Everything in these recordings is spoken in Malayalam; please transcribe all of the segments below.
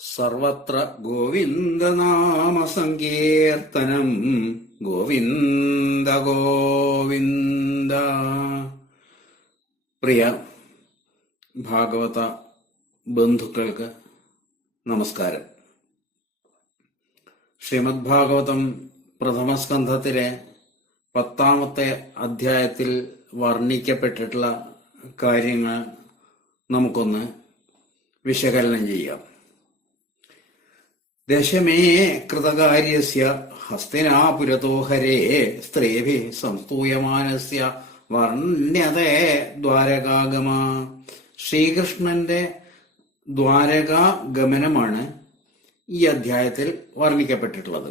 സർവത്ര ഗോവിന്ദനാമസങ്കീർത്തനം. ഗോവിന്ദ ഗോവിന്ദ. പ്രിയ ഭാഗവത ബന്ധുക്കൾക്ക് നമസ്കാരം. ശ്രീമദ് ഭാഗവതം പ്രഥമസ്കന്ധത്തിലെ 10-ാമത്തെ അധ്യായത്തിൽ വർണ്ണിക്കപ്പെട്ടിട്ടുള്ള കാര്യങ്ങൾ നമുക്കൊന്ന് വിശകലനം ചെയ്യാം. ദശമേ കൃതകാര്യസ്യ ഹസ്തിനാപുരതോ ഹരേ സ്ത്രീഭിഃ സംസ്തൂയമാനസ്യ വർണ്ണ്യതേ ദ്വാരകാഗമ. ശ്രീകൃഷ്ണന്റെ ദ്വാരകാഗമനമാണ് ഈ അധ്യായത്തിൽ വർണ്ണിക്കപ്പെട്ടിട്ടുള്ളത്.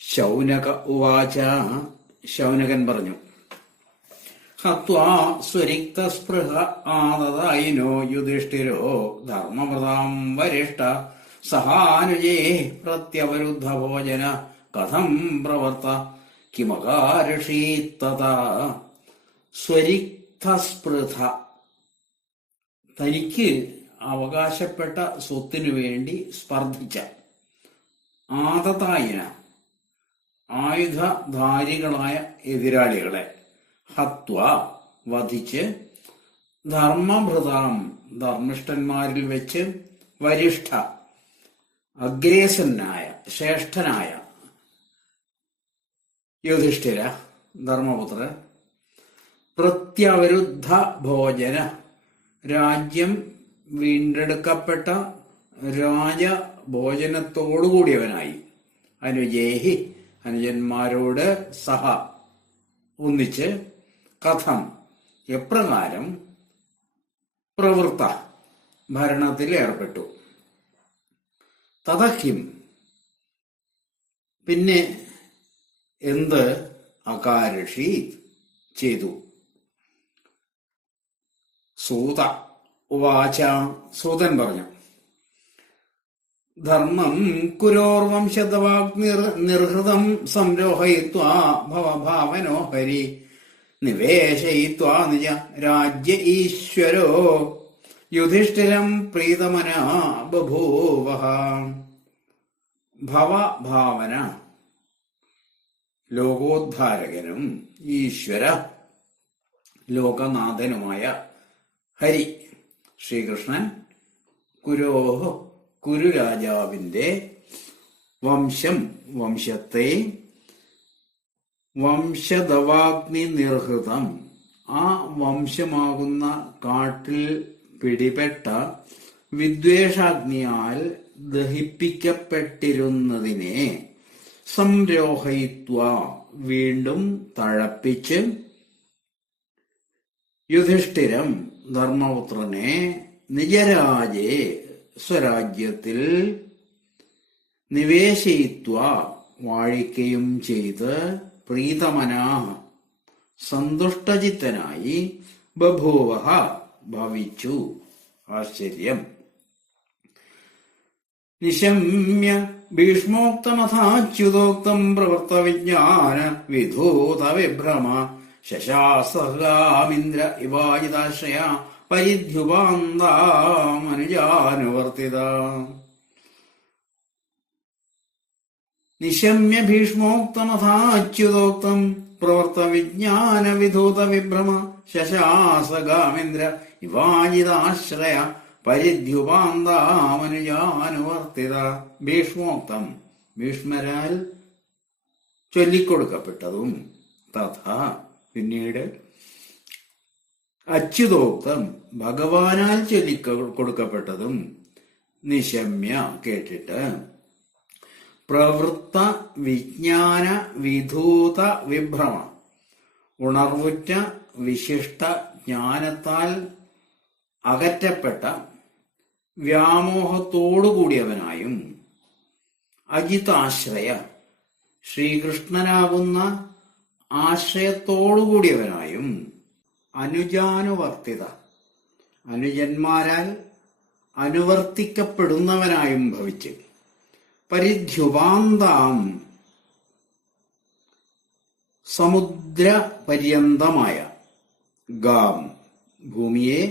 ശൗനക ഉവാച. ശൗനകൻ പറഞ്ഞു, ഹത്വാ സ്വരിക്തസ്പൃഹ ആദദായിനോ യുധിഷ്ഠിരോ ധർമ്മവൃതാം വരിഷ്ഠ സഹാനുജേ പ്രത്യവരുദ്ധ ഭോജന കഥം പ്രവർത്ത കിമകാർഷീത്തതാ. സ്വരിക്തസ്പൃഹ, തനിക്ക് അവകാശപ്പെട്ട സ്വത്തിനു വേണ്ടി സ്പർദ്ധിച്ച, ആദതായിന ആയുധധാരികളായ എതിരാളികളെ, ഹത്വ വധിച്ച്, ധർമ്മഭൃതാം ധർമ്മിഷ്ഠന്മാരിൽ വെച്ച്, വരിഷ്ഠ അഗ്രേസനായ ശ്രേഷ്ഠനായ യുധിഷ്ഠിര ധർമ്മപുത്ര, പ്രത്യവരുദ്ധ ഭോജന രാജ്യം വീണ്ടെടുക്കപ്പെട്ട രാജഭോജനത്തോടുകൂടിയവനായി, അനുജേഹി അനുജന്മാരോട് സഹ ഒന്നിച്ച്, കഥം എപ്രകാരം, പ്രവൃത്ത ഭരണത്തിൽ ഏർപ്പെട്ടു, തഥഹിം പിന്നെ എന്ത്, അകാർഷി ചെയ്തു. സൂത ഉവാച. സൂതൻ പറഞ്ഞു, ധർമ്മം കുരോർവംശതവാഗ്നിർഹൃതം സംരോഹയിത്വാ ഭവഭാവനോ ഹരി നിവേശയിത്വാ നിജ രാജ്യ ഈശ്വരോ യുധിഷ്ഠിരം പ്രീതമനാ ബഭൂവഃ. ഭവഭാവന ലോകോദ്ധാരകനും ഈശ്വര ലോകനാഥനുമായ ഹരി ശ്രീകൃഷ്ണൻ കുരോഹ് കുരുരാജാവിന്റെ വംശത്തെ വംശദവാഗ്നി നിർഹൃതം, ആ വംശമാകുന്ന കാട്ടിൽ പിടിപെട്ട വിദ്വേഷാഗ്നിയാൽ ദഹിപ്പിക്കപ്പെട്ടിരുന്നതിനെ സംരോഹയിത്വ വീണ്ടും തഴപ്പിച്ച്, യുധിഷ്ഠിരം ധർമ്മപുത്രനെ നിജരാജേ സ്വരാജ്യത്തിൽ നിവേശയിത്വ വാഴിക്കുകയും ചെയ്ത്, പ്രീതമനാ സന്തുഷ്ടചിത്തനായി, ബഭൂവഃ ഭവിച്ചു. ആശ്ചര്യം. നിശമ്യ ഭീഷ്മോക്തമഥാച്യുതോക്തം പ്രവൃത്ത വിജ്ഞാന വിധൂത വിഭ്രമ ശശാസഹ്ലാമിന്ദ്ര ഇവാജിതാശ്രയ പരിധ്യുപാന്താമനുജാനുവർത്തിത. നിശമ്യ ഭീഷ്മോക്തമഥാച്യുതോക്തം പ്രവൃത്ത വിജ്ഞാന വിധൂത വിഭ്രമ ശശാസഗാമിന്ദ്ര ഇവാജിതാശ്രയ പരിധ്യുപാന്താമനുജാനുവർത്തിത. ഭീഷ്മോക്തം ഭീഷ്മരാൽ ചൊല്ലിക്കൊടുക്കപ്പെട്ടതും, തഥാ പിന്നീട്, അച്യുതോക്തം ഭഗവാനാൽ ചൊല്ലിക്കൊടുക്കപ്പെട്ടതും, നിശമ്യ കേട്ടിട്ട്, പ്രവൃത്ത വിജ്ഞാന വിധൂത വിഭ്രമ ഉണർവുറ്റ വിശിഷ്ട ജ്ഞാനത്താൽ അകറ്റപ്പെട്ട വ്യാമോഹത്തോടുകൂടിയവനായും, അജിതാശ്രയ ശ്രീകൃഷ്ണനാകുന്ന ആശ്രയത്തോടുകൂടിയവനായും, അനുജാനുവർത്തിത അനുജന്മാരാൽ അനുവർത്തിക്കപ്പെടുന്നവനായും ഭവിച്ച്, പരിധ്യുപാന്താം സമുദ്രപര്യന്തമായ, ഗാം ഭൂമിയെ,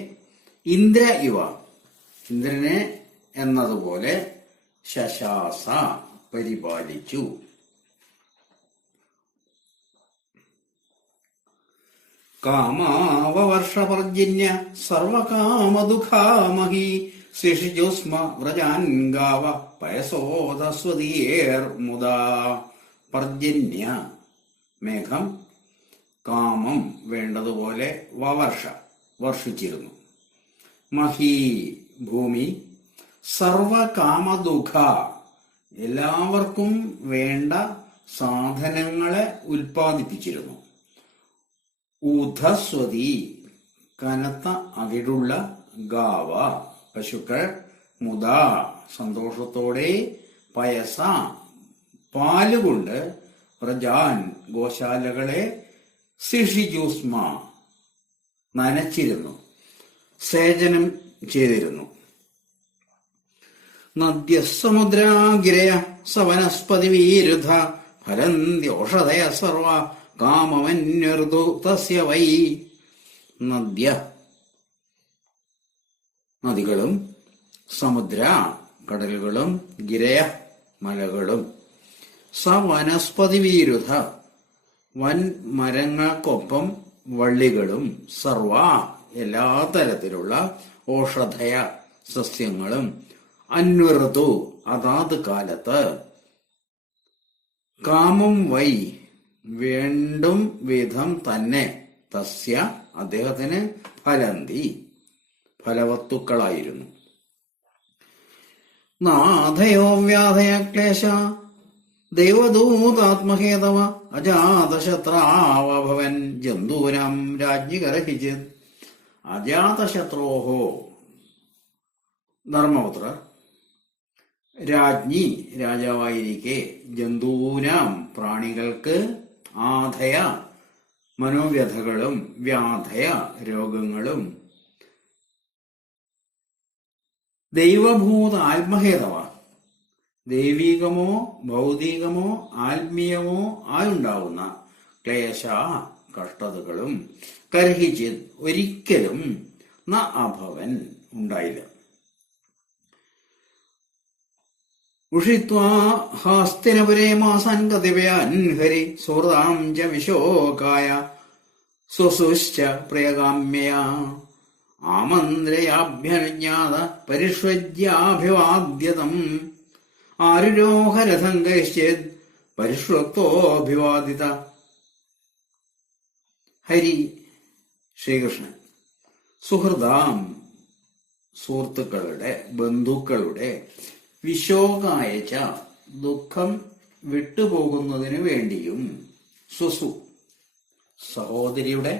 ഇന്ദ്ര ഇവ ഇന്ദ്രനെ എന്നതുപോലെ ശശാസ പരിപാലിച്ചു. കാമാവവർഷപർജന്യ സർവകാമദുഃഖാമഹി ശിഷിജുസ്മ വ്രജാൻ ഗാവ പയസോദസ്വതീർമുദാ. പർജന്യ മേഘം, കാമം വേണ്ടതുപോലെ വവർഷ വർഷിച്ചിരുന്നു. മഹി ഭൂമി, സർവകാമദുഃഖ എല്ലാവർക്കും വേണ്ട സാധനങ്ങളെ ഉൽപ്പാദിപ്പിച്ചിരുന്നു. ഊധസ്വതി കനത്ത അകിടുള്ള, ഗാവ പശുക്കൾ, മുദ സന്തോഷത്തോടെ, പയസ പാലുകൊണ്ട്, പ്രജാൻ ഗോശാലകളെ, സിഷിജുസ്മ നനച്ചിരുന്നു, സേചനം ചെയ്തിരുന്നു. നദ്യ സമുദ്രാഗിരയ സവനസ്പതി വിരുദ്ധ ഫലന്ത്യോഷധയ സർവ കാമമന്യർതു തസ്യ വൈ. നദ്യ നദികളും, സമുദ്ര കടലുകളും, ഗിരയ മലകളും, സവനസ്പതി വിരുദ്ധ വൻ മരങ്ങൾക്കൊപ്പം വള്ളികളും, സർവ എല്ലാ തരത്തിലുള്ള ഓഷധയ സസ്യങ്ങളും, അന്വർത്തു അതാത് കാലത്ത്, കാമം വൈ വേണ്ടും വിധം തന്നെ, തസ്യ അദ്ദേഹത്തിന്, ഫലന്തി ഫലവത്തുക്കളായിരുന്നു. നാഥയോ വ്യാധയ ക്ലേശ ദൈവദൂതാത്മഹേതവ അജാതശത്രാവഭവൻ ജന്തൂനാം രാജ്ഞികരഹിചിത്. അജാതശത്രോഹോ ധർമ്മപുത്രർ, രാജ്ഞി രാജാവായിരിക്കെ, ജന്തൂനാം പ്രാണികൾക്ക്, ആധയ മനോവ്യഥകളും, വ്യാധയ രോഗങ്ങളും, ദൈവഭൂത ആത്മഹേതവ ദൈവികമോ ഭൗതികമോ ആത്മീയമോ ആയുണ്ടാവുന്ന ക്ലേശ കഷ്ടതകളും, കർഹിച്ചിത് ഒരിക്കലും, ന അഭവൻ ഉണ്ടായില്ല. ഉഷിത്വാ ഹാസ്തിനപുരേ മാസാൻ കതിപയാൻ ഹരി സുഹൃതാം ച വിശോകായ സ്വസുശ്ച പ്രിയകാമ്യയാ ആമന്ത്രയാഭ്യനുജ്ഞാത പരിഷ്വജ്യാഭിവാദ്യതം ആരുരോഹരഥം കൈശ്ചേത് പരിഷ്വക്തോഭിവാദിത. ഹരി ശ്രീകൃഷ്ണൻ സുഹൃദാം സുഹൃത്തുക്കളുടെ, ബന്ധുക്കളുടെ, വിശോകായച്ച ദുഃഖം വിട്ടുപോകുന്നതിനു വേണ്ടിയും, സ്വസു സഹോദരിയുടെ,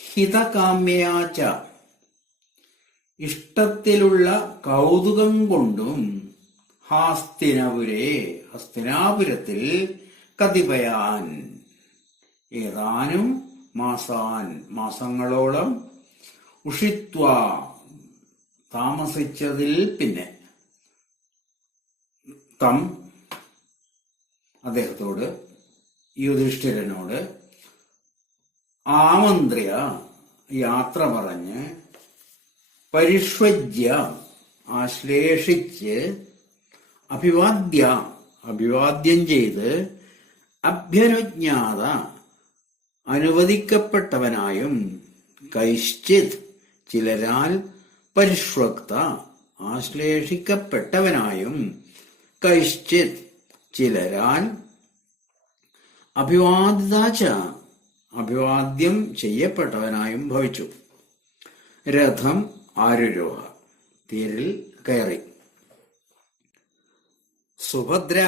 ഹിതകാമ്യാച്ച ഇഷ്ടത്തിലുള്ള കൗതുകം കൊണ്ടും, ഹസ്തിനാപുരത്തിൽ കതിപയാൻ ഏതാനും മാസങ്ങളോളം, ഉഷിത്വ താമസിച്ചതിൽ പിന്നെ, തം അദ്ദേഹത്തോട്, യുധിഷ്ഠിരനോട്, ആമന്ത്ര്യ യാത്ര പറഞ്ഞ്, പരിഷ്വജ്യ ആശ്ലേഷിച്ച്, അഭിവാദ്യം ചെയ്ത്, അഭ്യനുജ്ഞാത അനുവദിക്കപ്പെട്ടവനായും, കൈശ്ചിത് ചിലരാൽ, പരിഷ്വക്ത ആശ്ലേഷിക്കപ്പെട്ടവനായും, കൈശ്ചിത് ചിലരാൽ, അഭിവാദിതാച അഭിവാദ്യം ചെയ്യപ്പെട്ടവനായും ഭവിച്ചു. രഥം ആരുരോഹ തേരിൽ കയറി. സുഭദ്ര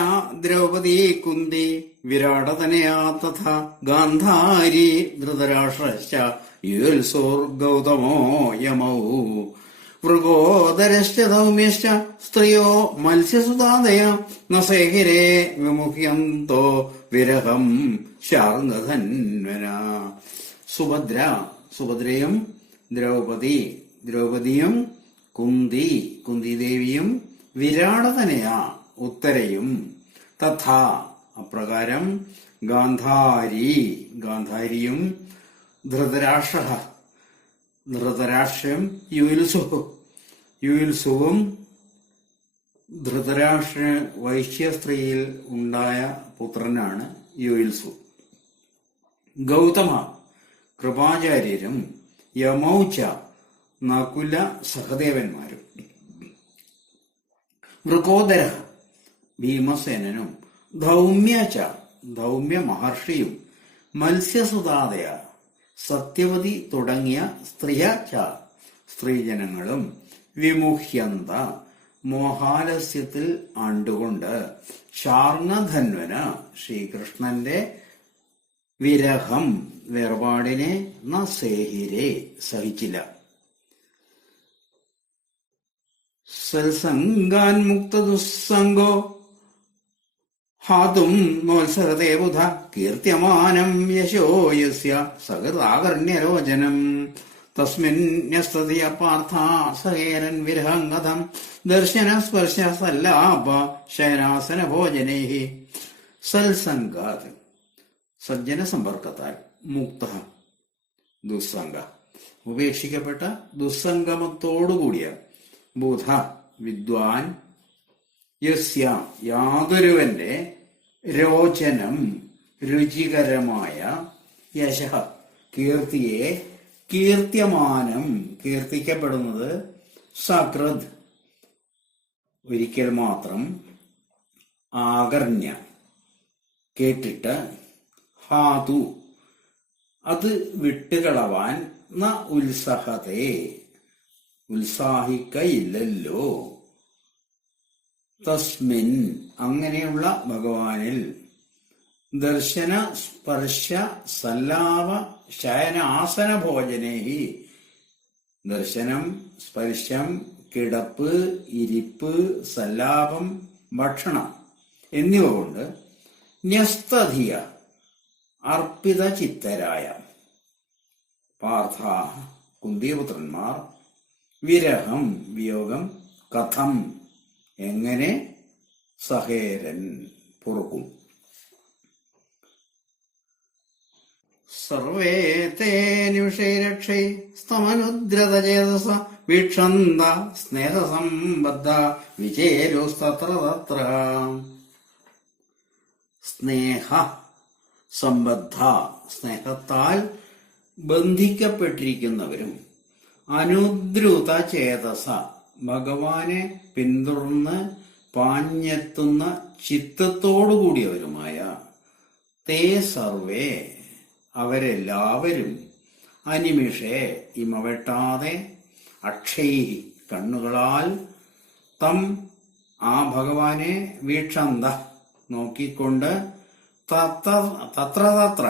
ദ്രൗപദീ കുന്തി വിരാടതനയാ തഥാ ഗാന്ധാരി ധൃതരാഷ്ട്രശ്ച യുൽസോർ ഗൗതമോ യമൗ വൃഗോദരശ്ച ധൗമ്യശ്ച സ്ത്രിയോ മത്സ്യസുതാദയ നസേഹിരേ വിമുഹ്യന്തോ വിരഹം ശാർഗധന്വന. സുഭദ്രയും ദ്രൗപദിയും കുന്തിദേവിയും വിരാടതനയ ഉത്തരയും തഥാ അപ്രകാരം ഗാന്ധാരിയും ധൃതരാഷ്ട്രം യുയുത്സുവും ധൃതരാഷ്ട്രന് വൈശ്യസ്ത്രീയിൽ ഉണ്ടായ പുത്രനാണ് യുയുത്സു. ഗൗതമ, കൃപാചാര്യരും യമൗച്ച, നകുല സഹദേവന്മാരും. വൃകോദര, ഭീമസേനനും ധൗമ്യച, ധൗമ്യ മഹർഷിയും മത്സ്യസുതാദയ, സത്യവതി തുടങ്ങിയ സ്ത്രീജനങ്ങളും വിമുഹ്യന്ത, മോഹാലസ്യത്തിൽ ആണ്ടുകൊണ്ട് ശാർങ്ങധന്വന്, ശ്രീകൃഷ്ണന്റെ വിരഹം, വേർപാടിനെ സേഹിരെ, സഹിച്ചില്ല. സത്സംഗാൻ മുക്ത ദുസ്സംഗോ ഹാതും നോത്സഹതേ ബുധ കീർത്യമാനം യശോ യസ്യ സകൃതാകർണ്യരോചനം തസ്മിന്യസ്തതിയ പാർത്ഥ സഹേരൻ വിരഹംഗതം ദർശന സ്പർശ സല്ലാപ ശയനാസന ഭോജനൈ. സത്സംഗാത്, സജ്ജന സമ്പർക്കത്താൽ, മുക്ത, ദുസ്സംഗ, ഉപേക്ഷിക്കപ്പെട്ട ദുസ്സംഗമത്തോടുകൂടിയ, ബുധ, വിദ്വാൻ, യസ്യ, യാതൊരുവന്റെ, രോചനം, രുചികരമായ, യശ, കീർത്തിയെ, കീർത്യമാനം, കീർത്തിക്കപ്പെടുന്നത്, സകൃത്, ഒരിക്കൽ മാത്രം, ആകർണ്യ, കേട്ടിട്ട്, ഹാതു, അത് വിട്ടുകളവാൻ, ന ഉത്സഹതേ, ഉത്സാഹിക്കയില്ലല്ലോ, തസ്മിൻ, അങ്ങനെയുള്ള ഭഗവാനിൽ, ദർശന സ്പർശ സല്ലാപ ശയനാസന ഭോജനേഹി, ദർശനം, സ്പർശം, കിടപ്പ്, ഇരിപ്പ്, സല്ലാപം, ഭക്ഷണം എന്നിവ കൊണ്ട് ന്യസ്തധിയ, അർപ്പിത ചിത്തരായ, പാർത്ഥ, കുന്തിപുത്രന്മാർ, വിരഹം, വിയോഗം, കഥം, എങ്ങനെ, സഹേരൻ, പൊറുക്കും. സർവേ തേ നിമിഷൈരക്ഷൈ സ്തമനുദ്രതചേതസ വീക്ഷന്ത സ്നേഹസംബദ്ധ വിചേരുസ്തത്ര തത്ര. സ്നേഹ സംബദ്ധ, സ്നേഹത്താൽ ബന്ധിക്കപ്പെട്ടിരിക്കുന്നവരും, അനുദ്രുത ചേതസ, ഭഗവാനെ പിന്തുടർന്ന് പാഞ്ഞെത്തുന്ന ചിത്തത്തോടുകൂടിയവരുമായ, തേ സർവേ, അവരെല്ലാവരും, അനിമിഷേ, ഇമവെട്ടാതെ, അക്ഷൈ, കണ്ണുകളാൽ, തം, ആ ഭഗവാനെ, വീക്ഷന്ത, നോക്കിക്കൊണ്ട്, തത്ര തത്ര,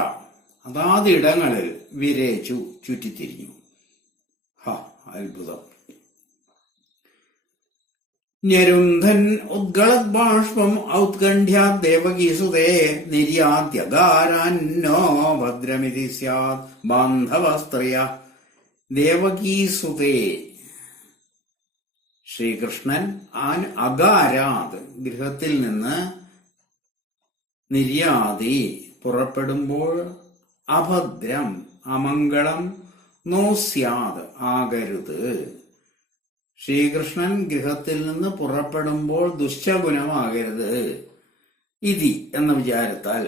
അതാതിടങ്ങളിൽ, വിരേച്ചു, ചുറ്റിത്തിരിഞ്ഞു. അത്ഭുതം. ന്യരുന്ധൻ ഉദ്ഗളത് ബാഷ്പം ഔത്കണ്ഠ്യാത് ദേവകീസുതേ നിര്യാദ്യകാരാന്നോ ഭദ്രമിതി സ്യാത് ബാന്ധവസ്ത്രിയ. ദേവകീസുതേ, ശ്രീകൃഷ്ണൻ അകാരാത്, ഗൃഹത്തിൽ നിന്ന്, നിര്യാതി, പുറപ്പെടുമ്പോൾ, അഭദ്രം, അമംഗളം, നോ സ്യാത്, ആകരുത്. ശ്രീകൃഷ്ണൻ ഗൃഹത്തിൽ നിന്ന് പുറപ്പെടുമ്പോൾ ദുശ്ശകുനമാകരുത്. ഇതി എന്ന വിചാരത്താൽ,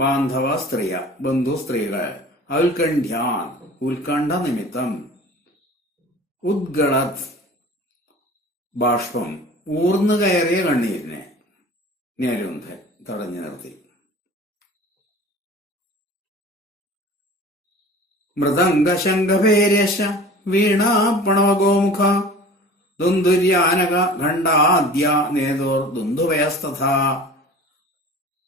ബാന്ധവ സ്ത്രീയ, ബന്ധു സ്ത്രീകൾ, ഔത്കണ്ഠ്യാൻ, ഉത്കണ്ഠ നിമിത്തം, ഉദ്ഗളത്, ബാഷ്പം, ഊർന്നു കയറിയ കണ്ണീരിനെ, ഞരുന്ധൻ, തടഞ്ഞു നിർത്തി. മൃദംഗശംഖഭേരശ വീണ പ്രണവഗോമുഖ ദുന്ദുര്യാനക ഖണ്ഡാദ്യ നേതോർ ദുന്ദുവയസ്തഥാ.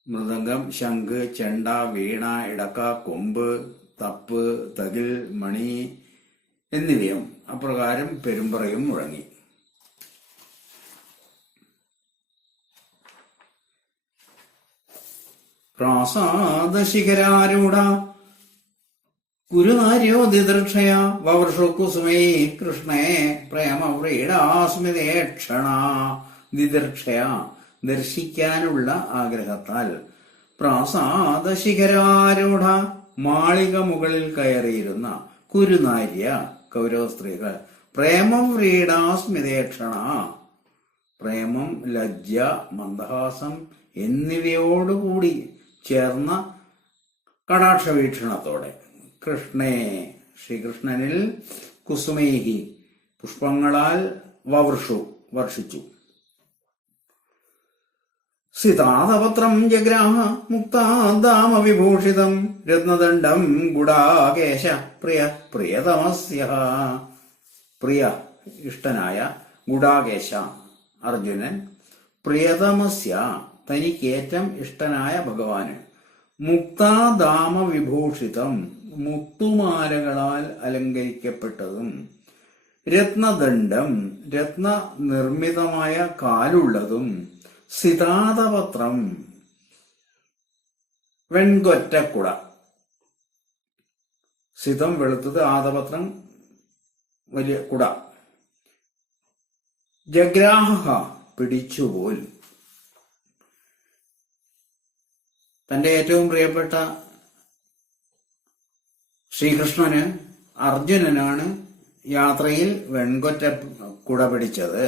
മൃദംഗം, ശംഖ്, ചെണ്ട, വീണ, ഇടക്ക, കൊമ്പ്, തപ്പ്, തകിൽ, മണി എന്നിവയും അപ്രകാരം പെരുമ്പറയും മുഴങ്ങി. പ്രാസാദശിഖരാരൂഢ ഗുരുനാര്യോ ദിദൃക്ഷയ വവർഷു കുസുമൈ കൃഷ്ണേ പ്രേമവ്രീഡാസ്മിതേക്ഷണ. ദിദൃക്ഷയ, ദർശിക്കാനുള്ള ആഗ്രഹത്താൽ, പ്രാസാദശിഖരാരൂഢ, മാളിക മുകളിൽ കയറിയിരുന്ന, കുരുനാര്യ, കൗരവ സ്ത്രീകൾ, പ്രേമവ്രീഡാസ്മിതേക്ഷണ. പ്രേമം, ലജ്ജ, മന്ദഹാസം എന്നിവയോടുകൂടി ചേർന്ന കടാക്ഷവീക്ഷണത്തോടെ കൃഷ്ണേ ശ്രീകൃഷ്ണനിൽ കുസുമേഹി പുഷ്പങ്ങളാൽ വർഷിച്ചു. സിതാതപത്രം ജഗ്രാഹ മുക്താദാമ വിഭൂഷിതം രത്നദണ്ഡം ഗുഡാകേശ പ്രിയതമസ്യ. പ്രിയ ഇഷ്ടനായ ഗുഡാകേശ അർജുനൻ പ്രിയതമസ്യ തനിക്കേറ്റം ഇഷ്ടനായ ഭഗവാന് മുക്താദാമ വിഭൂഷിതം മുത്തുമാലകളാൽ അലങ്കരിക്കപ്പെട്ടതും രത്നദണ്ഡം രത്ന നിർമ്മിതമായ കാലുള്ളതും സിതാതപത്രം വെൺകൊറ്റക്കുട. സിതം വെളുത്തത്, ആതപത്രം വലിയ കുട. ജഗ്രാഹ പിടിച്ചുപോൽ. തന്റെ ഏറ്റവും പ്രിയപ്പെട്ട ശ്രീകൃഷ്ണന് അർജുനനാണ് യാത്രയിൽ വെൺകൊറ്റ കുട പിടിച്ചത്.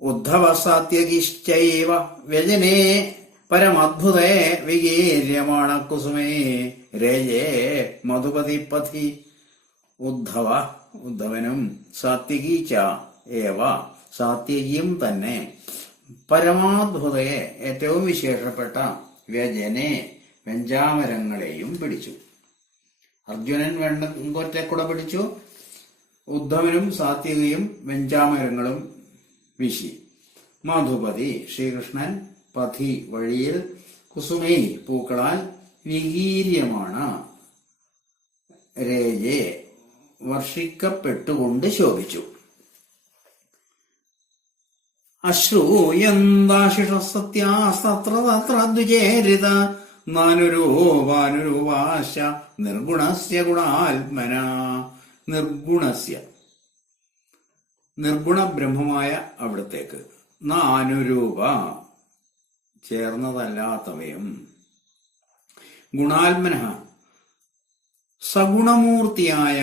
ഉദ്ധവ സാത്യകിശ്ചൈവ വ്യജനേ പരമദ്ഭുതേ വികീര്യമാണ കുസുമേ രേജേ മധുപതിപഥി. ഉദ്ധവനും സാത്യകീച്ച ഏവ സാത്യകിയും തന്നെ പരമാദ്ഭുതയെ ഏറ്റവും വിശേഷപ്പെട്ട വ്യജനെ വെഞ്ചാമരങ്ങളെയും പിടിച്ചു. അർജുനൻ വെൺകൊറ്റക്കുട പിടിച്ചു, ഉദ്ധവനും സാത്യകിയും വെഞ്ചാമരങ്ങളും വീശി. മധുപതി ശ്രീകൃഷ്ണൻ പഥി വഴിയിൽ കുസുമൈ പൂക്കളാൽ വികീര്യമാണ് രേജെ വർഷിക്കപ്പെട്ടുകൊണ്ട് ശോഭിച്ചു. അശ്രൂയന്താശിഷസത്യാസ്തത്ര തത്ര ദ്വിജേരിത നാനുരൂപാനുരൂപാശ നിർഗുണസ്യ ഗുണാത്മന. നിർഗുണ ബ്രഹ്മമായ അവിടത്തേക്ക് നാനുരൂപ ചേർന്നതല്ലാത്തവയും ഗുണാത്മന സഗുണമൂർത്തിയായ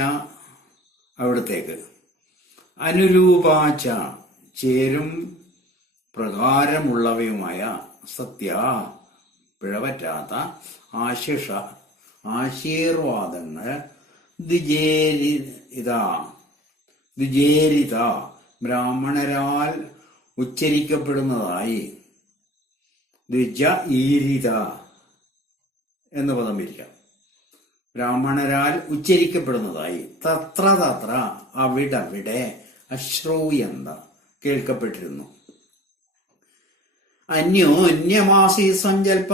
അവിടത്തേക്ക് അനുരൂപാച്ച ചേരും പ്രകാരമുള്ളവയുമായ സത്യ പിഴവറ്റാത്ത ആശീർവാദങ്ങൾ ദ്വിജേരിത ബ്രാഹ്മണരാൽ ഉച്ചരിക്കപ്പെടുന്നതായി. ദ്വിജ ഈരിത എന്ന് പദം വിരിക്കാം. ബ്രാഹ്മണരാൽ ഉച്ചരിക്കപ്പെടുന്നതായി. തത്ര തത്ര അവിടവിടെ അശ്രൂയന്ത കേൾക്കപ്പെട്ടിരുന്നു. അന്യോന്യമാസീ സങ്കൽപ്പ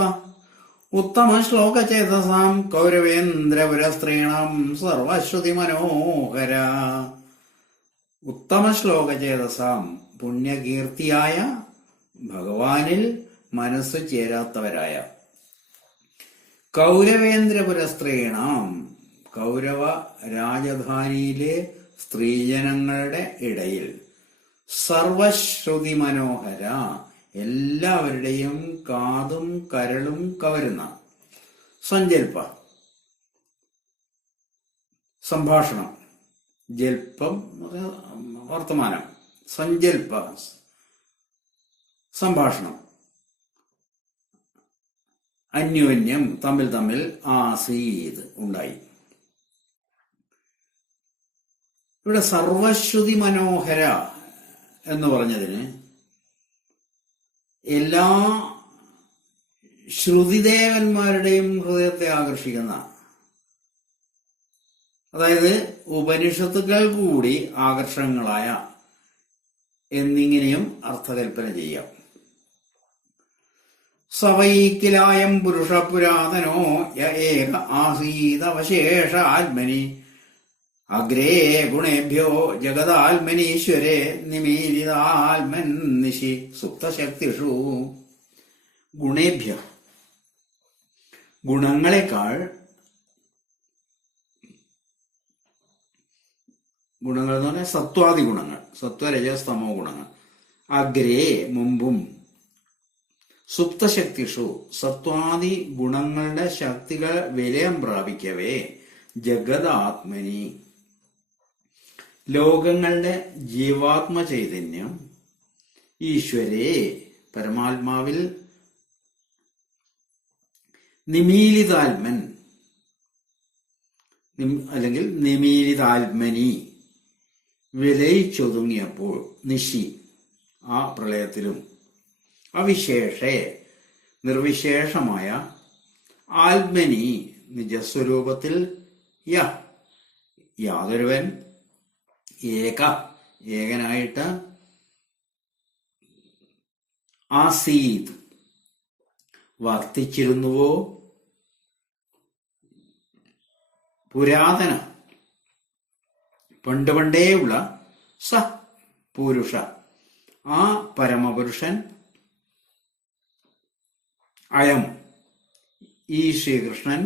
ഉത്തമ ശ്ലോകചേതസാം കൗരവേന്ദ്രപുരസ്ത്രീണം സർവശ്രുതി മനോഹര. ഉത്തമ ശ്ലോകചേതസാം പുണ്യകീർത്തിയായ ഭഗവാനിൽ മനസ്സ് ചേരാത്തവരായ കൗരവേന്ദ്രപുരസ്ത്രീണം കൗരവ രാജധാനിയിലെ സ്ത്രീജനങ്ങളുടെ ഇടയിൽ സർവശ്രുതി മനോഹര എല്ലാവരുടെയും കാതും കരളും കവരുന്ന. സങ്കൽപ്പ സംഭാഷണം, ജൽപ്പം വർത്തമാനം, സങ്കൽപ്പ സംഭാഷണം. അന്യോന്യം തമ്മിൽ ആസീത് ഉണ്ടായി. ഇവിടെ സർവശ്രുതി മനോഹര എന്ന് പറഞ്ഞതിന് എല്ലാ ശ്രുതിദേവന്മാരുടെയും ഹൃദയത്തെ ആകർഷിക്കുന്ന, അതായത് ഉപനിഷത്തുക്കൾ കൂടി ആകർഷണങ്ങളായ എന്നിങ്ങനെയും അർത്ഥകൽപ്പന ചെയ്യാം. സവൈക്കിലായം പുരുഷ പുരാതനോ ഏക ആസീതവശേഷ ആത്മനി അഗ്രേ ഗുണേഭ്യോ ജഗദാത്മനീശ്വരേ നിമീലിതാത്മന്നിശി സുപ്തശക്തിഷു. ഗുണേഭ്യ ഗുണങ്ങളെക്കാൾ, ഗുണങ്ങൾ എന്ന് പറഞ്ഞാൽ സത്വാദി ഗുണങ്ങൾ, സത്വരജസ്തമോ ഗുണങ്ങൾ. അഗ്രേ മുമ്പും, സുപ്തശക്തിഷു സത്വാദി ഗുണങ്ങളുടെ ശക്തികൾ വിലയം പ്രാപിക്കവേ ജഗദാത്മനി ലോകങ്ങളുടെ ജീവാത്മ ചൈതന്യം ഈശ്വരേ പരമാത്മാവിൽ നിമീലിതാത്മൻ അല്ലെങ്കിൽ നിമീലിതാത്മനി വിലയിച്ചൊതുങ്ങിയപ്പോൾ നിശി ആ പ്രളയത്തിലും അവിശേഷേ നിർവിശേഷമായ ആത്മനി നിജസ്വരൂപത്തിൽ യാതൊരുവൻ ഏകനായിട്ട് ആസീത് വർത്തിച്ചിരുന്നുവോ പുരാതന പണ്ടേയുള്ള സ പുരുഷ ആ പരമപുരുഷൻ അയം ഈ ശ്രീകൃഷ്ണൻ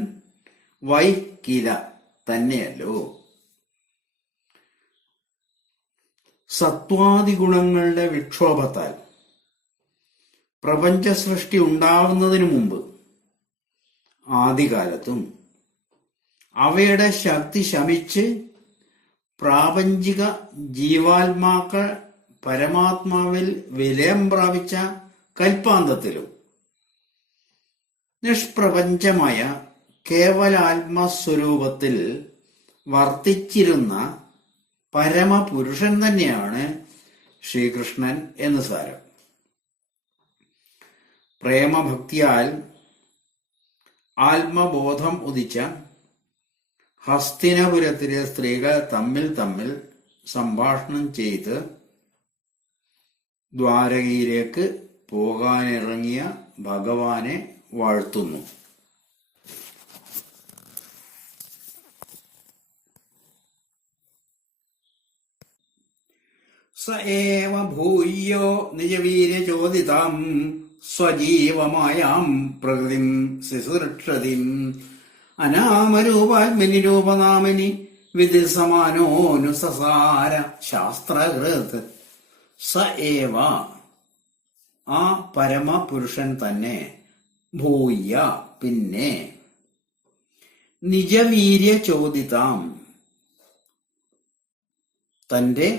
വൈകില തന്നെയല്ലോ. സത്വാദിഗുണങ്ങളുടെ വിക്ഷോഭത്താൽ പ്രപഞ്ച സൃഷ്ടി ഉണ്ടാവുന്നതിനു മുമ്പ് ആദികാലത്തും അവയുടെ ശക്തി ശമിച്ച് പ്രാപഞ്ചിക ജീവാത്മാക്കൾ പരമാത്മാവിൽ വിലയം പ്രാപിച്ച കൽപ്പാന്തത്തിലും നിഷ്പ്രപഞ്ചമായ കേവലാത്മസ്വരൂപത്തിൽ വർത്തിച്ചിരുന്ന പരമപുരുഷൻ തന്നെയാണ് ശ്രീകൃഷ്ണൻ എന്ന് സാരം. പ്രേമഭക്തിയാൽ ആത്മബോധം ഉദിച്ച ഹസ്തിനപുരത്തിലെ സ്ത്രീകൾ തമ്മിൽ സംഭാഷണം ചെയ്ത് ദ്വാരകയിലേക്ക് പോകാനിറങ്ങിയ ഭഗവാനെ വാഴ്ത്തുന്നു. സ ഏവ ഭൂയോ നിജവീര്യചോദിതാം സ്വജീവമായാം പ്രകൃതിം ശിശുരക്ഷതിം അനാമരൂപാത്മനി രൂപനാമനി വിധി സമാനോനുസസാര ശാസ്ത്രകൃത്. സ ഏവ ആ പരമപുരുഷൻ തന്നെ ഭൂയ പിന്നെ നിജവീര്യ ചോദിതാം തന്റെ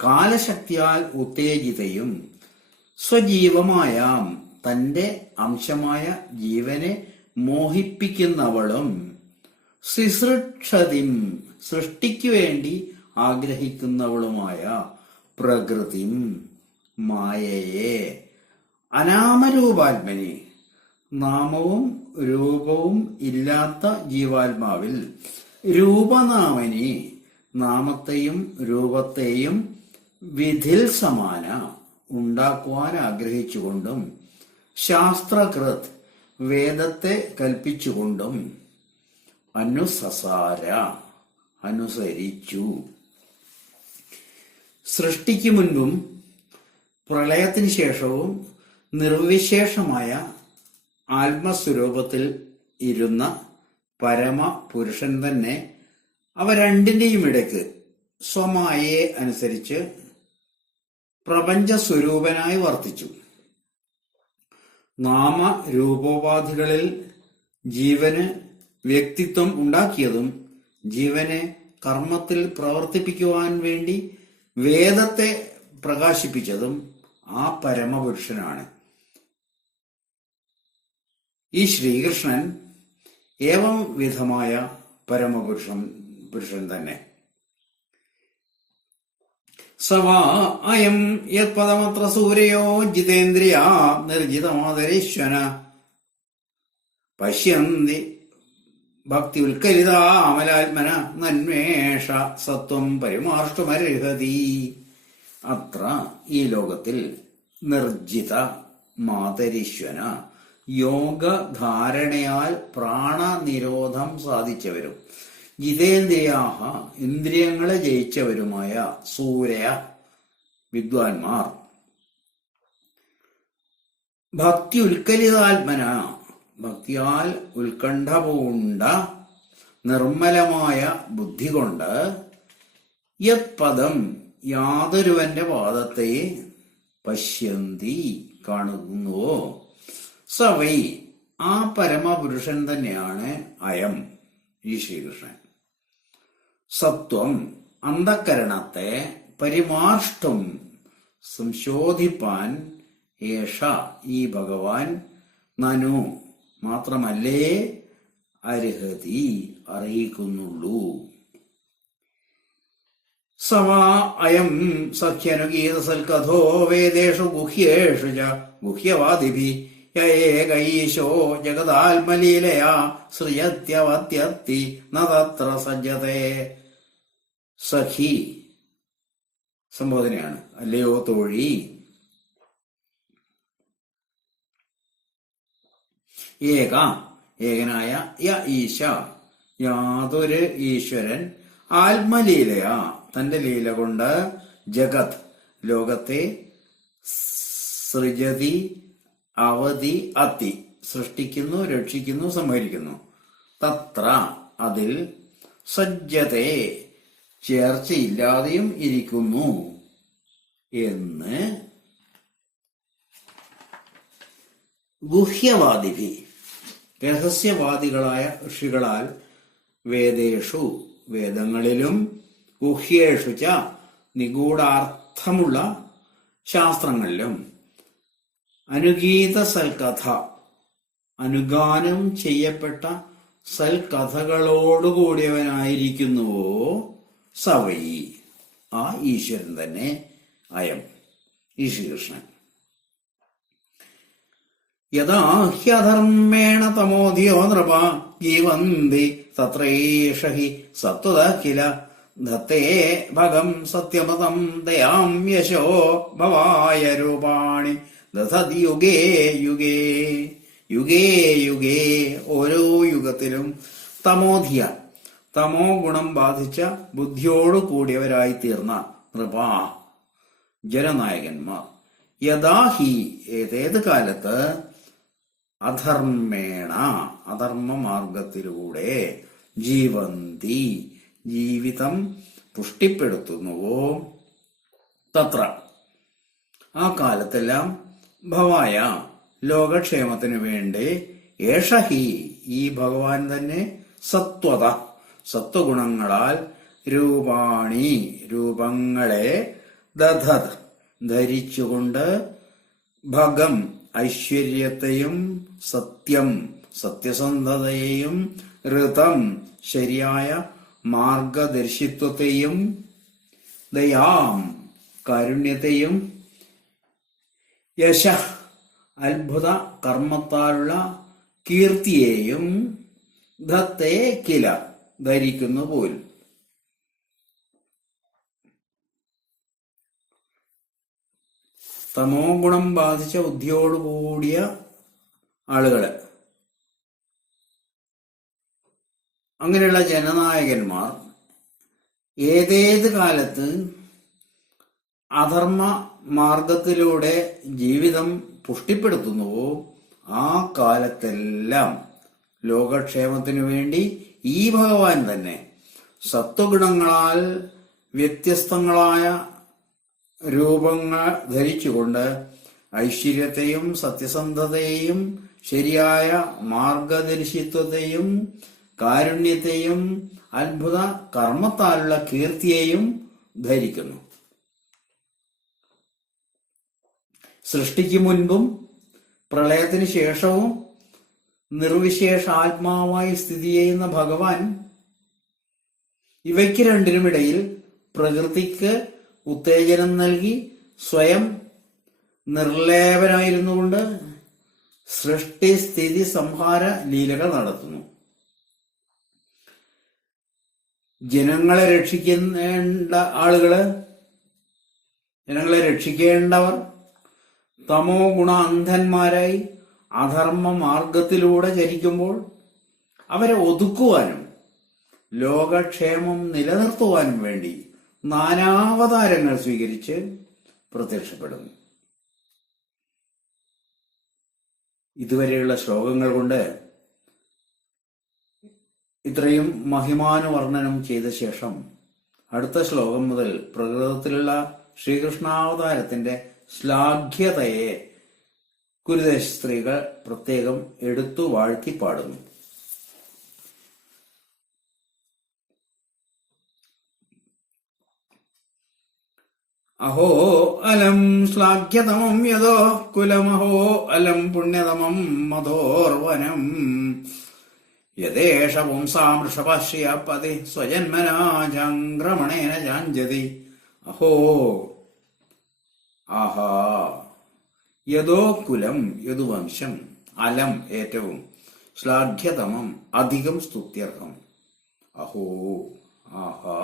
കാലശക്തിയാൽ ഉത്തേജിതയും സ്വജീവമായാം തന്റെ അംശമായ ജീവനെ മോഹിപ്പിക്കുന്നവളും ശിസൃക്ഷതിം സൃഷ്ടിക്കു വേണ്ടി ആഗ്രഹിക്കുന്നവളുമായ പ്രകൃതിം മായയെ അനാമരൂപാത്മനി നാമവും രൂപവും ഇല്ലാത്ത ജീവാത്മാവിൽ രൂപനാമനി നാമത്തെയും രൂപത്തെയും വിധിൽ സമാന ഉണ്ടാക്കുവാൻ ആഗ്രഹിച്ചുകൊണ്ടും ശാസ്ത്രകൃത് വേദത്തെ കൽപ്പിച്ചുകൊണ്ടും അനുസസാര അനുസരിച്ചു. സൃഷ്ടിക്ക് മുൻപും പ്രളയത്തിന് ശേഷവും നിർവിശേഷമായ ആത്മസ്വരൂപത്തിൽ ഇരുന്ന പരമപുരുഷൻ തന്നെ അവ രണ്ടിന്റെയും ഇടയ്ക്ക് സ്വമായയെ അനുസരിച്ച് പ്രപഞ്ചസ്വരൂപനായി വർത്തിച്ചു. നാമരൂപോപാധികളിൽ ജീവന് വ്യക്തിത്വം ഉണ്ടാക്കിയതും ജീവനെ കർമ്മത്തിൽ പ്രവർത്തിപ്പിക്കുവാൻ വേണ്ടി വേദത്തെ പ്രകാശിപ്പിച്ചതും ആ പരമപുരുഷനാണ്. ഈ ശ്രീകൃഷ്ണൻ ഏവം വിധമായ പരമപുരുഷൻ തന്നെ. സവാ അയം യത്പദമത്ര സൂര്യോ ജിതേന്ദ്രിയ നിർജിതമാതരീശ്വന പശ്യന്തി ഭക്തി ഉത്കരിത അമലാത്മന നന്വേഷ സത്വം പരിമാർഷ്ടുമർഹതി. അത്ര ഈ ലോകത്തിൽ നിർജിത മാതരീശ്വന യോഗധാരണയാൽ പ്രാണനിരോധം സാധിച്ചവരും ജിതേന്ദ്രിയാഹ ഇന്ദ്രിയങ്ങളെ ജയിച്ചവരുമായ സൂര്യ വിദ്വാൻമാർ ഭക്തി ഉത്കലിതാത്മന ഭക്തിയാൽ ഉത്കണ്ഠ പൂണ്ട നിർമ്മലമായ ബുദ്ധി കൊണ്ട് യത് പദം യാതൊരുവന്റെ പാദത്തെ പശ്യന്തി കാണുന്നുവോ സവൈ ആ പരമപുരുഷൻ തന്നെയാണ് അയം ഈ ശ്രീകൃഷ്ണൻ. സത്വം അന്ധകരണത്തെ പരിമാർഷ്ടം സംശോധിപ്പാൻ ഏഷ ഈ ഭഗവാൻ നനു മാത്രമല്ലേ അർഹതി അറിയിക്കുന്നുള്ളൂ. സമാ അയം സഖ്യനുഗീത സൽകഥോ വേദേഷു ഗുഹ്യേഷു ച ഗുഹ്യവാദിഭി യേകൈശോ ജഗദാത്മലീലയാ സൃജത്യവത്യത്തി ന തത്ര സജ്ജതേ. സഖി സംബോധനയാണ്. അല്ലയോ തോഴി, ഏകനായ ഈശ യാതൊരു ഈശ്വരൻ ആത്മലീലയാ തന്റെ ലീല കൊണ്ട് ജഗത് ലോകത്തെ സൃജതി അവധി അത്തി സൃഷ്ടിക്കുന്നു, രക്ഷിക്കുന്നു, സംഹരിക്കുന്നു. തത്ര അതിൽ സജ്ജത്തെ ചേർച്ചയില്ലാതെയും ഇരിക്കുന്നു എന്ന് ഗുഹ്യവാദിഭി രഹസ്യവാദികളായ ഋഷികളാൽ വേദേഷു വേദങ്ങളിലും ഗുഹ്യേഷു ച നിഗൂഢാർത്ഥമുള്ള ശാസ്ത്രങ്ങളിലും അനുഗീത സൽക്കഥ അനുഗാനം ചെയ്യപ്പെട്ട സൽക്കഥകളോടുകൂടിയവനായിരിക്കുന്നുവോ സവൈ ആ ഈശ്വരൻ തന്നെ അയം ഈ ശ്രീകൃഷ്ണൻ. യഥാ ഹ്യധർമ്മേണ തമോധിയോ നൃപ ജീവന്തി തത്രേഷ ഹി സത്വത കില ദത്തേ ഭഗം സത്യമതം ദയാം യശോ ഭവായ രൂപാണി ദധതി യുഗേ യുഗേ. യുഗേ യുഗേ ഓരോ യുഗത്തിലും തമോധിയ തമോ ഗുണം ബാധിച്ച ബുദ്ധിയോടു കൂടിയവരായി തീർന്ന നൃപ ജനനായകന്മാർ യഥാ ഹി ഏതേത് കാലത്ത് അധർമ്മേണ അധർമ്മ മാർഗത്തിലൂടെ ജീവന്തി ജീവിതം പുഷ്ടിപ്പെടുത്തുന്നുവോ തത്ര ആ കാലത്തെല്ലാം ഭവായ ലോകക്ഷേമത്തിനു വേണ്ടി ഏഷഹി ഈ ഭഗവാൻ തന്നെ സത്വത സത്വഗുണങ്ങളാൽ രൂപാണി രൂപങ്ങളെ ദധത് ധരിച്ചുകൊണ്ട് ഭഗം ഐശ്വര്യത്തെയും സത്യം സത്യസന്ധതയെയും ഋതം ശരിയായ മാർഗദർശിത്വത്തെയും ദയാം കാരുണ്യത്തെയും യശ അത്ഭുത കർമ്മത്താലുള്ള കീർത്തിയെയും ധത്തെ കില ധരിക്കുന്നു പോൽ. തമോ ഗുണം ബാധിച്ച ബുദ്ധിയോടുകൂടിയ ആളുകള് അങ്ങനെയുള്ള ജനനായകന്മാർ ഏതേത് കാലത്ത് അധർമ്മ മാർഗത്തിലൂടെ ജീവിതം പുഷ്ടിപ്പെടുത്തുന്നുവോ ആ കാലത്തെല്ലാം ലോകക്ഷേമത്തിനു വേണ്ടി ഈ ഭഗവാൻ തന്നെ സത്വഗുണങ്ങളാൽ വ്യത്യസ്തങ്ങളായ രൂപങ്ങൾ ധരിച്ചുകൊണ്ട് ഐശ്വര്യത്തെയും സത്യസന്ധതയെയും ശരിയായ മാർഗദർശിത്വത്തെയും കാരുണ്യത്തെയും അത്ഭുത കർമ്മത്താലുള്ള കീർത്തിയെയും ധരിക്കുന്നു. സൃഷ്ടിക്ക് മുൻപും പ്രളയത്തിന് ശേഷവും നിർവിശേഷ ആത്മാവായി സ്ഥിതി ചെയ്യുന്ന ഭഗവാൻ ഇവയ്ക്ക് രണ്ടിനുമിടയിൽ പ്രകൃതിക്ക് ഉത്തേജനം നൽകി സ്വയം നിർലേപനായിരുന്നുകൊണ്ട് സൃഷ്ടി സ്ഥിതി സംഹാര ലീലകൾ നടത്തുന്നു. ജനങ്ങളെ രക്ഷിക്കേണ്ടവർ തമോ ഗുണ അന്ധന്മാരായി അധർമ്മ മാർഗത്തിലൂടെ ചരിക്കുമ്പോൾ അവരെ ഒതുക്കുവാനും ലോകക്ഷേമം നിലനിർത്തുവാനും വേണ്ടി നാനാവതാരങ്ങൾ സ്വീകരിച്ച് പ്രത്യക്ഷപ്പെടുന്നു. ഇതുവരെയുള്ള ശ്ലോകങ്ങൾ കൊണ്ട് ഇത്രയും മഹിമാനുവർണ്ണനം ചെയ്ത ശേഷം അടുത്ത ശ്ലോകം മുതൽ പ്രകൃതത്തിലുള്ള ശ്രീകൃഷ്ണാവതാരത്തിന്റെ ശ്ലാഘ്യതയെ കുരുദേശ സ്ത്രീകൾ പ്രത്യേകം എടുത്തു വാഴ്ത്തി പാടുന്നു. അഹോ അലം ശ്ലാഘ്യതമം യതോ കുലമഹോ അലം പുണ്യതമം മധോർവനം യഥേഷ പുംസാം ഋഷഭശ്രിയ പതി സ്വജന്മനാ ചംക്രമണേന ചാഞ്ചതി. അഹോ ആഹാ. യദോ കുലം യദുവംശം, അലം ഏറ്റവും, ശ്ലാഘ്യതമം അധികം സ്തുത്യർഹം. അഹോ ആഹാ.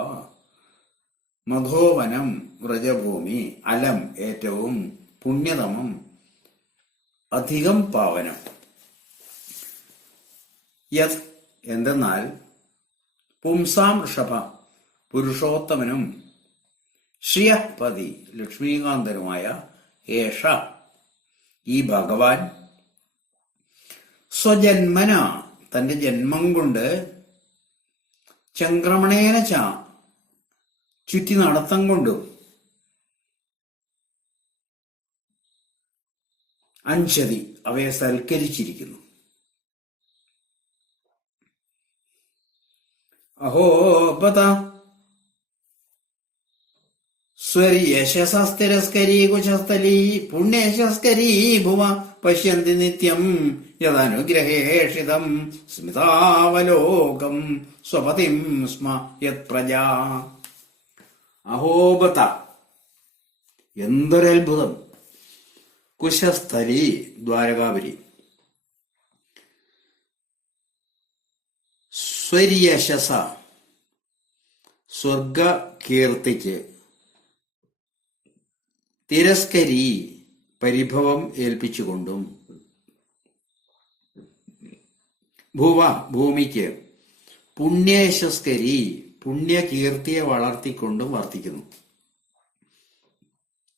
മധോവനം വ്രജഭൂമി, അലം ഏറ്റവും, പുണ്യതമം അധികം പാവനം. യത് എന്തെന്നാൽ പുംസാം ഋഷഭ പുരുഷോത്തമനും ശ്രിയപതി ലക്ഷ്മീകാന്തനുമായ ഏഷ ഈ ഭഗവാൻ സ്വജന്മന തന്റെ ജന്മം കൊണ്ട് ചംക്രമണേന ച ചുറ്റി നടത്തം കൊണ്ടും അഞ്ചതി അവയെ സൽക്കരിച്ചിരിക്കുന്നു. അഹോ പത സ്വര്യശസ്തിരസ്കരീ കുശസ്ഥലീ പുണ്യശസ്കരീ ഭുവ പശ്യന്തി നിത്യം യദനുഗ്രഹേഷിതം സ്മിതാവലോകം സ്വപതിം സ്മ യത് പ്രജാ. അഹോബത എന്തൊരത്ഭുതം. കുശസ്ഥലി ദ്വാരകാപുരി. സ്വര്യശസ സ്വർഗ കീർത്തിക്ക്, തിരസ്കരി പരിഭവം ഏൽപ്പിച്ചുകൊണ്ടും, ഭുവ ഭൂമിക്ക്, പുണ്യശസ്കരി പുണ്യകീർത്തിയെ വളർത്തിക്കൊണ്ടും വർത്തിക്കുന്നു.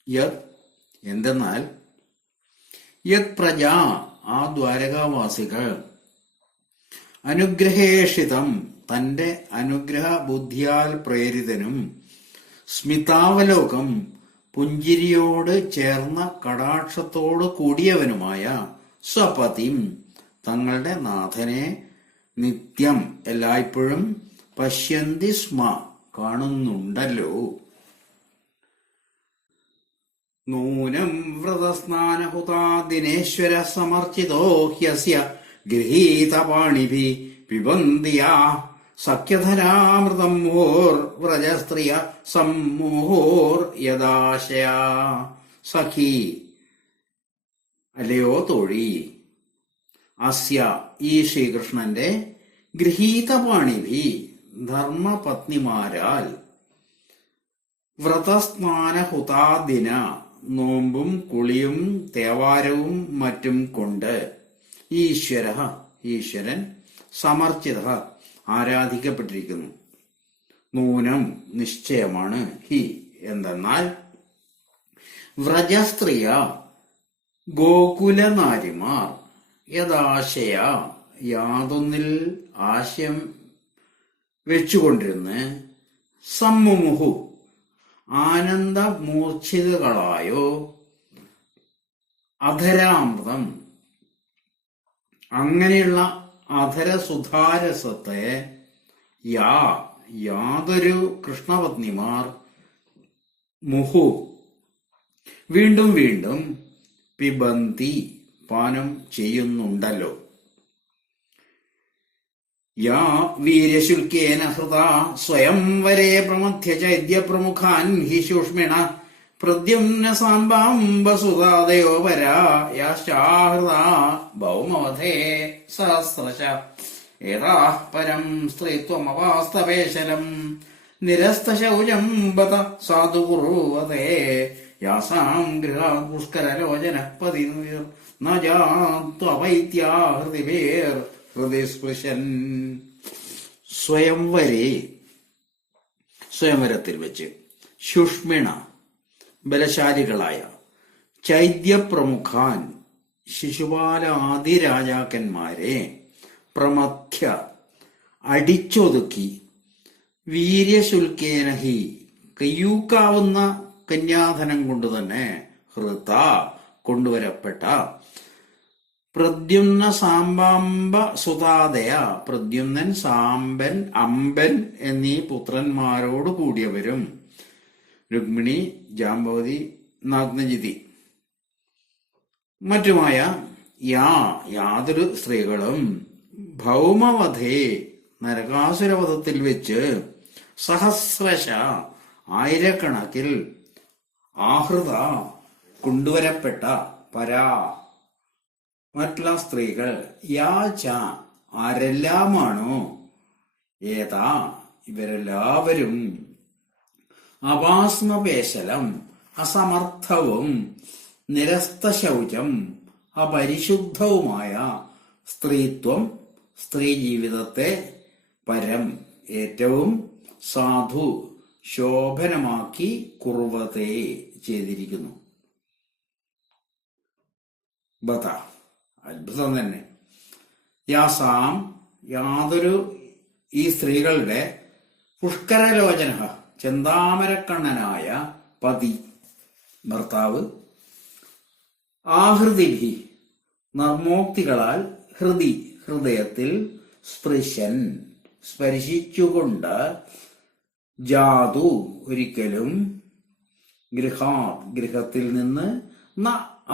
യത് എന്തെന്നാൽ യത് പ്രജ ആ ദ്വാരകാവാസികൾ അനുഗ്രഹേഷിതം തന്റെ അനുഗ്രഹ ബുദ്ധിയാൽ പ്രേരിതനും സ്മിതാവലോകം പുഞ്ചിരിയോട് ചേർന്ന കടാക്ഷത്തോട് കൂടിയവനുമായ സ്വപതിം തങ്ങളുടെ നാഥനെ നിത്യം എല്ലായ്പ്പോഴും പശ്യന്തി സ്മ കാണുന്നുണ്ടല്ലോ. നൂനം വ്രതസ്നാനഹുതാ ദിനേശ്വര സമർച്ചിതോ ഹ്യസ്യ ഗൃഹീതപാണിഭി പിബന്തിയാ സഖ്യധരാമൃതം മുഹോർ വ്രജസ്ത്രിയ സമ്മോഹോർ യദാശയാ. സഖി അല്ലയോ തോഴി, അസ്യ ഈ ശ്രീകൃഷ്ണന്റെ ഗൃഹീതപാണിഭി ധർമ്മപത്നിമാരാൽ വ്രതസ്നാനഹുതാദിന നോമ്പും കുളിയും തേവാരവും മറ്റും കൊണ്ട് ഈശ്വരൻ സമർച്ചിത ആരാധിക്കപ്പെട്ടിരിക്കുന്നു. നൂനം നിശ്ചയമാണ്, ഹി എന്തെന്നാൽ വ്രജസ്ത്രീയ ഗോകുലനാരിമാർ യദാശയ യാതൊന്നിൽ ആശയം വെച്ചുകൊണ്ടിരുന്ന് സമ്മുമുഹു ആനന്ദമൂർച്ഛിതകളായോ അധരാമൃതം അങ്ങനെയുള്ള അധരസുധാരസത്തെ യാതൊരു കൃഷ്ണപത്നിമാർ മുഹു വീണ്ടും വീണ്ടും പിബന്തി പാനം ചെയ്യുന്നുണ്ടല്ലോ. യാ വീര്യശുൽക്കേന ഹൃതാ സ്വയംവരേ പ്രമഥ്യ ചൈദ്യപ്രമുഖാൻ ഹി ശൂഷ്മിണ പ്രദ്യുമ്ന സാംബാംബസുതാദയോ വരാ യാശ്ചാഹൃതാ ഭൗമവധേ സഹസ്രശ ഏതാഃ പരം സ്ത്രീത്വമവാസ്തവേശലം നിരസ്തശൗചം ബത സാധു കുറുവതേ യാസാം ഗൃഹാത് പുഷ്കരലോചനഃ പതിർ ന ജാത്വവൈത്യാ ഹൃദിവേർ ഹൃദയ സ്പൃശൻ. സ്വയംവരത്തിൽ വെച്ച് ശുഷ്മിണ ബലശാലികളായ ചൈദ്യപ്രമുഖാൻ ശിശുപാലാദി രാജാക്കന്മാരെ പ്രമഥ്യ അടിച്ചൊതുക്കി വീര്യശുൽക്കേനഹി കയ്യൂക്കാവുന്ന കന്യാധനം കൊണ്ട് തന്നെ ഹൃത കൊണ്ടുവരപ്പെട്ട പ്രദ്യുമ്ന സാംബാംബ സുതാദയ പ്രദ്യുമ്നൻ സാംബൻ അമ്പൻ എന്നീ പുത്രന്മാരോട് കൂടിയവരും രുക്മിണി, ജാംബവതി, നഗ്നജിതി മറ്റുമായ യാതൊരു സ്ത്രീകളും ഭൗമവധേ നരകാസുരവധത്തിൽ വെച്ച് സഹസ്രശ ആയിരക്കണക്കിൽ ആഹൃത കൊണ്ടുവരപ്പെട്ട പരാ മറ്റുള്ള സ്ത്രീകൾ യാച ആരെല്ലാമാണോ ഏതാ ഇവരെല്ലാവരും അപാസ്മപേശലം അസമർത്ഥവും നിരസ്തശൗചം അപരിശുദ്ധവുമായ സ്ത്രീത്വം സ്ത്രീ ജീവിതത്തെ പരം ഏറ്റവും സാധു ശോഭനമാക്കി കുർവത്തെ ചെയ്തിരിക്കുന്നു. ബത അത്ഭുതം തന്നെ. യാസാം യാതൊരു ഈ സ്ത്രീകളുടെ പുഷ്കരലോചന ചെന്താമരക്കണ്ണനായ പതി ഭർത്താവ് ആഹൃതിഭി നർമ്മോക്തികളാൽ ഹൃദയത്തിൽ സ്പൃശൻ സ്പർശിച്ചുകൊണ്ട് ജാതു ഒരിക്കലും ഗൃഹത്തിൽ നിന്ന് ന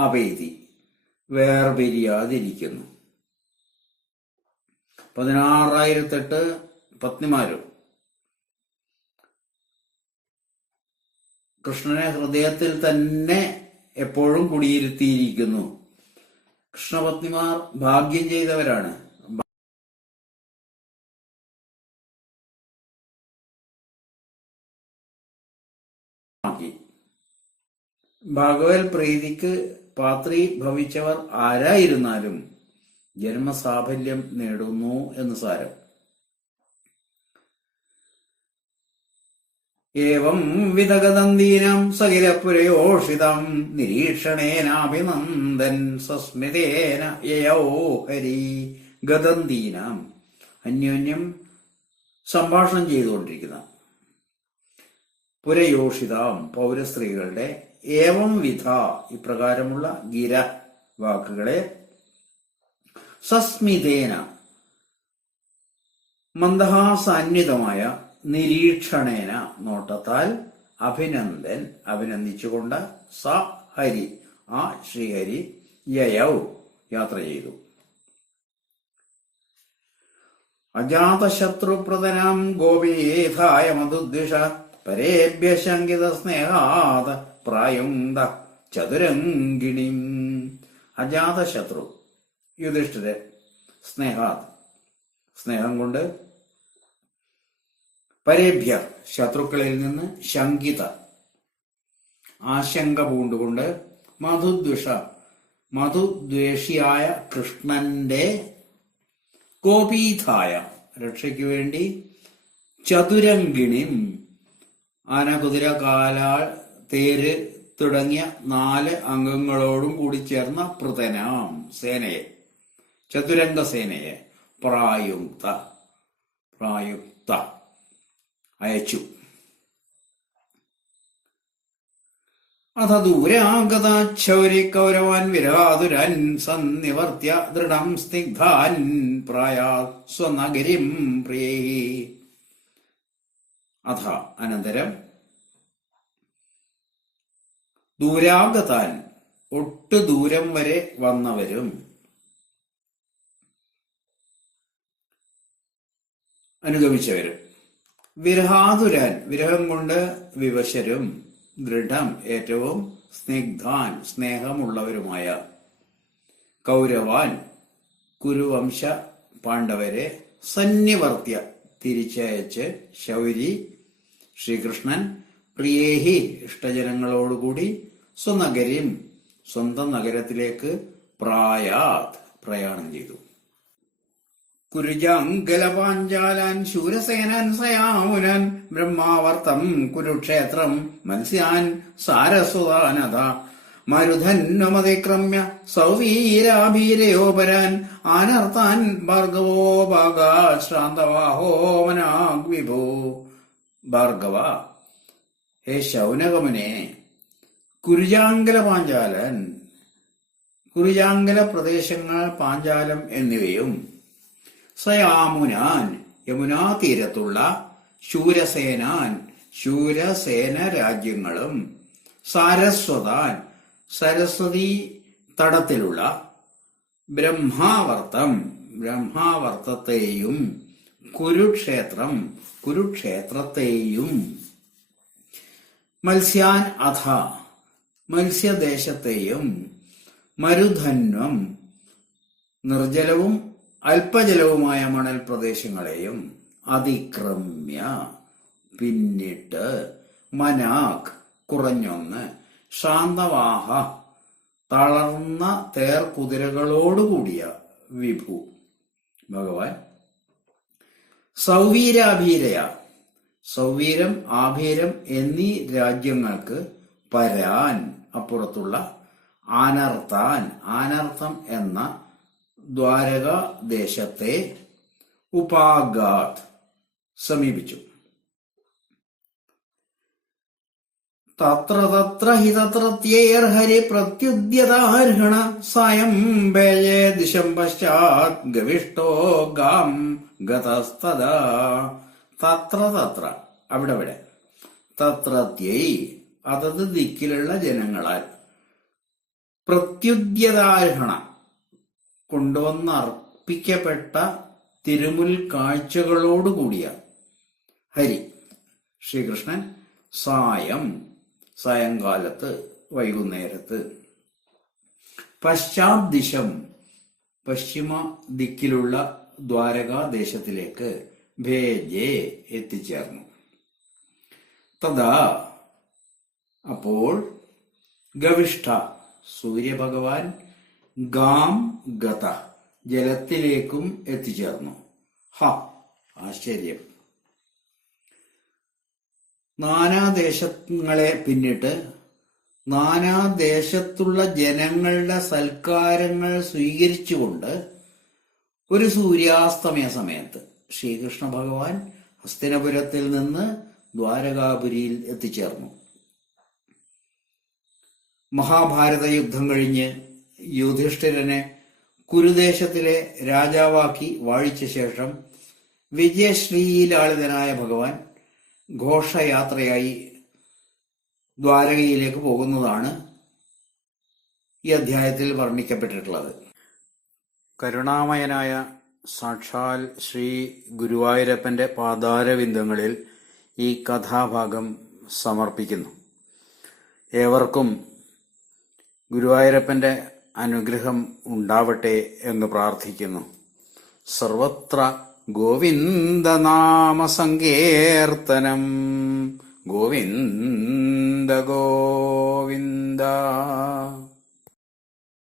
അപേതി വേർപിരിയാതിരിക്കുന്നു. 16,008 പത്നിമാരും കൃഷ്ണനെ ഹൃദയത്തിൽ തന്നെ എപ്പോഴും കുടിയിരുത്തിയിരിക്കുന്നു. കൃഷ്ണപത്നിമാർ ഭാഗ്യം ചെയ്തവരാണ്. ഭഗവത് പ്രീതിക്ക് പാത്രി ഭവിച്ചവർ ആരായിരുന്നാലും ജന്മസാഫല്യം നേടുന്നു എന്ന് സാരം. ഏവം വിധഗതന്തീനം സകിലപുരയോഷിതം നിരീക്ഷണേനാഭിനന്ദൻ സസ്മിതേന യയൗ ഹരി. ഗതന്തീനം അന്യോന്യം സംഭാഷണം ചെയ്തുകൊണ്ടിരിക്കുന്ന പുരയോഷിതാം പൗരസ്ത്രീകളുടെ ഏവം വിധ ഇപ്രകാരമുള്ള ഗിര വാക്കുകളെ സസ്മിതേന മന്ദഹാസാന്വിതമായ നിരീക്ഷണേന നോട്ടത്താൽ അഭിനന്ദൻ അഭിനന്ദിച്ചുകൊണ്ട് സ ഹരി ആ ശ്രീഹരി യയൗ യാത്ര ചെയ്തു. അജാതശത്രുപ്രദനാം ഗോപീഥായ മധുദ്വിഷ പരേഭ്യ ശങ്കിത സ്നേഹാത് പ്രായുങ്ത ചതുരംഗിണിം. അജാതശത്രു യുധിഷ്ഠിരൻ സ്നേഹാത് സ്നേഹം കൊണ്ട് പരേഭ്യ ശത്രുക്കളിൽ നിന്ന് ശങ്കിത ആശങ്ക പൂണ്ടുകൊണ്ട് മധുദ്വേഷിയായ കൃഷ്ണന്റെ ഗോപീഥായ രക്ഷയ്ക്കു വേണ്ടി ചതുരംഗിണിം ആന, കുതിര, കാലാൾ, തേര് തുടങ്ങിയ 4 അംഗങ്ങളോടും കൂടി ചേർന്ന പൃതനാം സേനയെ ചതുരംഗ സേനയെ പ്രായുക്ത അയച്ചു. അഥ ദൂരാഗതാക്ഷൗരി കൗരവാൻ വിരാതുരൻ സന്നിവർത്തിയ ദൃഢം സ്നിഗ്ധാൻ പ്രായാ സ്വനഗരിം പ്രിയേ. അഥ അനന്തരം ദൂരാഗതാൻ ഒട്ടു ദൂരം വരെ വന്നവരും അനുഗമിച്ചവരും വിരഹാതുരാൻ വിരഹം കൊണ്ട് വിവശരും ദൃഢം ഏറ്റവും സ്നിഗ്ധാൻ സ്നേഹമുള്ളവരുമായ കൗരവാൻ കുരുവംശ പാണ്ഡവരെ സന്നിവർത്തിയ തിരിച്ചയച്ച് ശൗരി ശ്രീകൃഷ്ണൻ പ്രിയേഹി ഇഷ്ടജനങ്ങളോടുകൂടി സ്വനഗരിം സ്വന്തം നഗരത്തിലേക്ക് പ്രയാണം ചെയ്തു. കുരുജാങ്കലപാഞ്ചാലാൻ ശൂരസേനാൻ സയാമുനാൻ ബ്രഹ്മാവർത്തം കുരുക്ഷേത്രം മത്സ്യാൻ സാരസ്വതാനത മരുധന്വമതിക്രമ്യ സൗവീരാഭീരയോപരാൻ ആനർത്താൻ ഭാർഗവോ ഭാഗാശ്രാന്തവാഹോ മനാഗ്വിഭോ. ഭാർഗവ, ഹേ ശൗനകമുനെ, കുരുജാങ്കല പാഞ്ചാലൻ കുരുജാങ്കല പ്രദേശങ്ങൾ പാഞ്ചാലം എന്നിവയും സയാമുനാൻ യമുനാ തീരത്തുള്ള ശൂരസേനാൻ ശൂരസേന രാജ്യങ്ങളും സാരസ്വതാൻ സരസ്വതി തടത്തിലുള്ള ബ്രഹ്മാവർത്തത്തെയും കുരുക്ഷേത്രത്തെയും മത്സ്യാൻ അഥ മത്സ്യദേശത്തെയും മരുധന്വം നിർജ്ജലവും അല്പജലവുമായ മണൽ പ്രദേശങ്ങളെയും അതിക്രമ്യ പിന്നിട്ട് മനാക് കുറഞ്ഞൊന്ന് ശാന്തവാഹ തളർന്ന തേർകുതിരകളോടുകൂടിയ വിഭു ഭഗവാൻ സൗവീരാഭീരയ സൗവീരം ആഭീരം എന്നീ രാജ്യങ്ങൾക്ക് പരാൻ അപ്പുറത്തുള്ള ആനർത്ഥം എന്ന ദ്വാരക ദേശത്തെ ഉപാഗാത് സമീപിച്ചു. തത്ര തത്ര ഹി തത്രത്യൈർഹരി പ്രത്യുദ്യതാർഹണ സായം ഭേയേ ദിശം പശ്ചാത് ഗവിഷ്ടോ ഗാം ഗതസ്തദാ. തത്ര തത്ര അവിടെ തത്രത്യൈ അതത് ദിക്കിലുള്ള ജനങ്ങളാൽ പ്രത്യുദ്യതാർഹണ കൊണ്ടുവന്നർപ്പിക്കപ്പെട്ട തിരുമുൽ കാഴ്ചകളോടുകൂടിയ ഹരി ശ്രീകൃഷ്ണൻ സായങ്കാലത്ത് വൈകുന്നേരത്ത് പശ്ചാദ്ദിശം പശ്ചിമ ദിക്കിലുള്ള ദ്വാരകാദേശത്തിലേക്ക് ഭേജേ എത്തിച്ചേർന്നു. തഥാ അപ്പോൾ ഗവിഷ്ഠ സൂര്യഭഗവാൻ ഗാം ഗത ജലത്തിലേക്കും എത്തിച്ചേർന്നു. ആശ്ചര്യം! നാനാദേശങ്ങളെ പിന്നിട്ട് നാനാദേശത്തുള്ള ജനങ്ങളുടെ സൽക്കാരങ്ങൾ സ്വീകരിച്ചുകൊണ്ട് ഒരു സൂര്യാസ്തമയ സമയത്ത് ശ്രീകൃഷ്ണ ഭഗവാൻ ഹസ്തിനപുരത്തിൽ നിന്ന് ദ്വാരകാപുരിയിൽ എത്തിച്ചേർന്നു. മഹാഭാരത യുദ്ധം കഴിഞ്ഞ് യുധിഷ്ഠിരനെ കുരുദേശത്തിലെ രാജാവാക്കി വാഴിച്ച ശേഷം വിജയശ്രീലാളിതനായ ഭഗവാൻ ഘോഷയാത്രയായി ദ്വാരകയിലേക്ക് പോകുന്നതാണ് ഈ അധ്യായത്തിൽ വർണ്ണിക്കപ്പെട്ടിട്ടുള്ളത്. കരുണാമയനായ സാക്ഷാൽ ശ്രീ ഗുരുവായൂരപ്പന്റെ പാതാരവിന്ദങ്ങളിൽ ഈ കഥാഭാഗം സമർപ്പിക്കുന്നു. ഏവർക്കും ഗുരുവായൂരപ്പന്റെ അനുഗ്രഹം ഉണ്ടാവട്ടെ എന്ന് പ്രാർത്ഥിക്കുന്നു. സർവത്ര ഗോവിന്ദനാമ സങ്കീർത്തനം. ഗോവിന്ദ ഗോവിന്ദ.